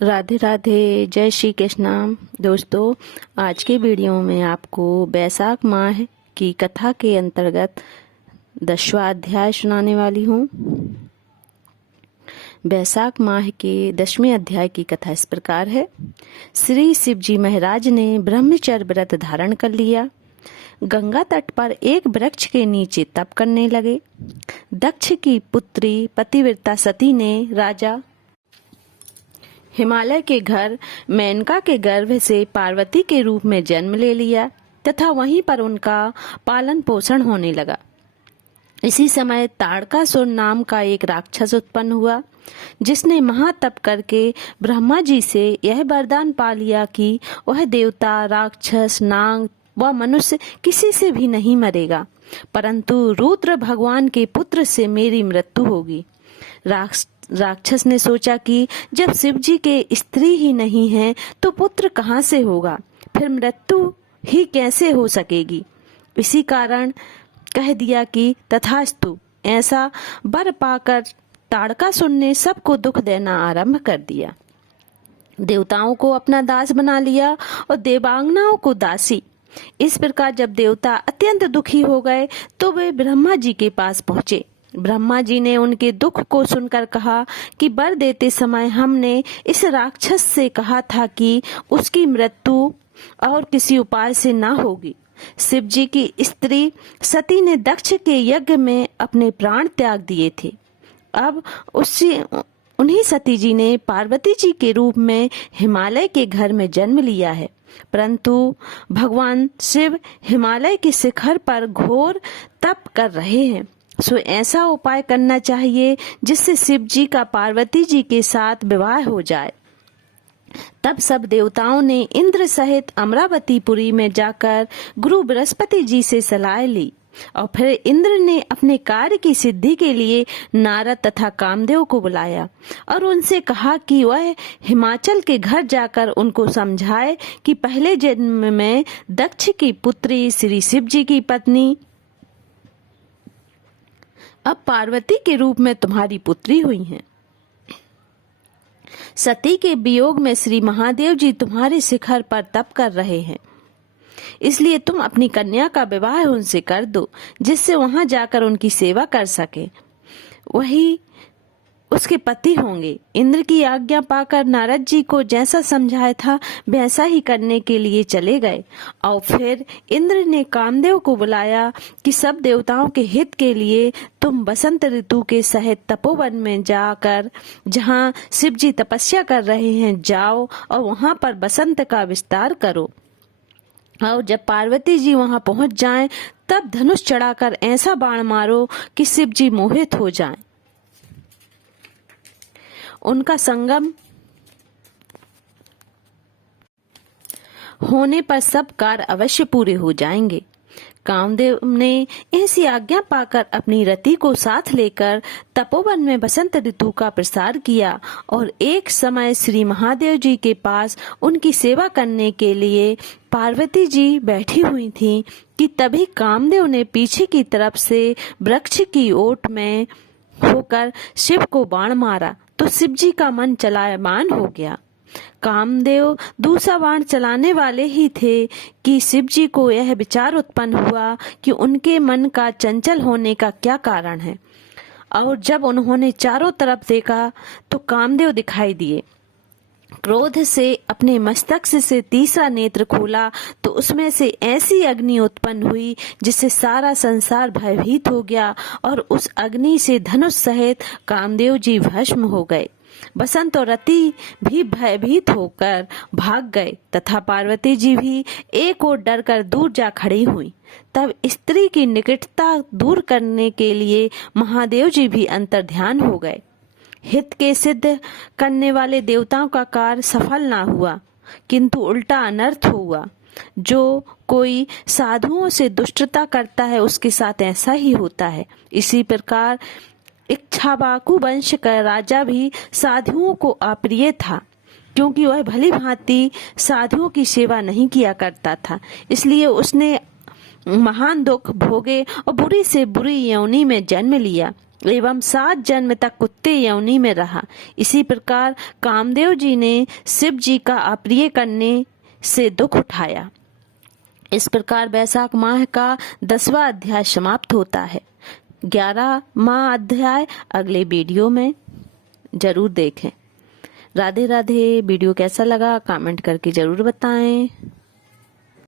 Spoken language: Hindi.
राधे राधे, जय श्री कृष्णा। दोस्तों, आज के वीडियो में आपको बैसाख माह की कथा के अंतर्गत 10वां अध्याय सुनाने वाली हूँ। बैसाख माह के 10वें अध्याय की कथा इस प्रकार है। श्री शिव जी महाराज ने ब्रह्मचर्य व्रत धारण कर लिया। गंगा तट पर एक वृक्ष के नीचे तप करने लगे। दक्ष की पुत्री पतिव्रता सती ने राजा हिमालय के घर मेनका के गर्भ से पार्वती के रूप में जन्म ले लिया तथा वहीं पर उनका पालन पोषण होने लगा। इसी समय ताड़कासुर नाम का एक राक्षस उत्पन्न हुआ, जिसने महातप करके ब्रह्मा जी से यह वरदान पा लिया कि वह देवता, राक्षस, नाग व मनुष्य किसी से भी नहीं मरेगा, परंतु रुद्र भगवान के पुत्र से मेरी मृत्यु होगी। राक्षस ने सोचा कि जब शिव जी के स्त्री ही नहीं है तो पुत्र कहाँ से होगा, फिर मृत्यु ही कैसे हो सकेगी। इसी कारण कह दिया कि तथास्तु। ऐसा वर पाकर ताड़कासुर ने सबको दुख देना आरंभ कर दिया। देवताओं को अपना दास बना लिया और देवांगनाओं को दासी। इस प्रकार जब देवता अत्यंत दुखी हो गए तो वे ब्रह्मा जी के पास पहुँचे। ब्रह्मा जी ने उनके दुख को सुनकर कहा कि वर देते समय हमने इस राक्षस से कहा था कि उसकी मृत्यु और किसी उपाय से ना होगी। शिव जी की स्त्री सती ने दक्ष के यज्ञ में अपने प्राण त्याग दिए थे। अब उन्हीं सती जी ने पार्वती जी के रूप में हिमालय के घर में जन्म लिया है, परंतु भगवान शिव हिमालय के शिखर पर घोर तप कर रहे हैं। सो ऐसा उपाय करना चाहिए जिससे शिव जी का पार्वती जी के साथ विवाह हो जाए। तब सब देवताओं ने इंद्र सहित अमरावतीपुरी में जाकर गुरु बृहस्पति जी से सलाह ली और फिर इंद्र ने अपने कार्य की सिद्धि के लिए नारद तथा कामदेव को बुलाया और उनसे कहा कि वह हिमाचल के घर जाकर उनको समझाए कि पहले जन्म में दक्ष की पुत्री श्री शिव जी की पत्नी अब पार्वती के रूप में तुम्हारी पुत्री हुई हैं। सती के वियोग में श्री महादेव जी तुम्हारे शिखर पर तप कर रहे हैं, इसलिए तुम अपनी कन्या का विवाह उनसे कर दो, जिससे वहां जाकर उनकी सेवा कर सके, वही उसके पति होंगे। इंद्र की आज्ञा पाकर नारद जी को जैसा समझाया था वैसा ही करने के लिए चले गए और फिर इंद्र ने कामदेव को बुलाया कि सब देवताओं के हित के लिए तुम बसंत ऋतु के सहित तपोवन में जाकर जहाँ शिव जी तपस्या कर रहे हैं जाओ और वहां पर बसंत का विस्तार करो। और जब पार्वती जी वहां पहुंच जाएं, तब धनुष चढ़ाकर ऐसा बाण मारो कि शिव जी मोहित हो जाएं। उनका संगम होने पर सब कार्य अवश्य पूरे हो जाएंगे। कामदेव ने ऐसी आज्ञा पाकर अपनी रति को साथ लेकर तपोवन में बसंत ऋतु का प्रसार किया और एक समय श्री महादेव जी के पास उनकी सेवा करने के लिए पार्वती जी बैठी हुई थीं कि तभी कामदेव ने पीछे की तरफ से वृक्ष की ओट में होकर शिव को बाण मारा तो शिव जी का मन चलायमान हो गया। कामदेव दूसरा बाण चलाने वाले ही थे कि शिव जी को यह विचार उत्पन्न हुआ कि उनके मन का चंचल होने का क्या कारण है। और जब उन्होंने चारों तरफ देखा तो कामदेव दिखाई दिए। क्रोध से अपने मस्तक से तीसरा नेत्र खोला तो उसमें से ऐसी अग्नि उत्पन्न हुई जिससे सारा संसार भयभीत हो गया और उस अग्नि से धनुष सहित कामदेव जी भस्म हो गए। बसंत और रति भी भयभीत होकर भाग गए तथा पार्वती जी भी एक ओर डर कर दूर जा खड़ी हुई। तब स्त्री की निकटता दूर करने के लिए महादेव जी भी अंतर्ध्यान हो गए। हित के सिद्ध करने वाले देवताओं का कार्य सफल ना हुआ, किंतु उल्टा अनर्थ हुआ। जो कोई साधुओं से दुष्टता करता है उसके साथ ऐसा ही होता है। इसी प्रकार इक्ष्वाकु वंश का राजा भी साधुओं को अप्रिय था, क्योंकि वह भली भांति साधुओं की सेवा नहीं किया करता था। इसलिए उसने महान दुख भोगे और बुरी से बुरी योनि में जन्म लिया। एवं 7 जन्म तक कुत्ते योनि में रहा। इसी प्रकार कामदेव जी ने शिव जी का अप्रिय करने से दुख उठाया। इस प्रकार वैशाख माह का 10वां अध्याय समाप्त होता है। 11वां अध्याय अगले वीडियो में जरूर देखें। राधे राधे। वीडियो कैसा लगा कमेंट करके जरूर बताएं।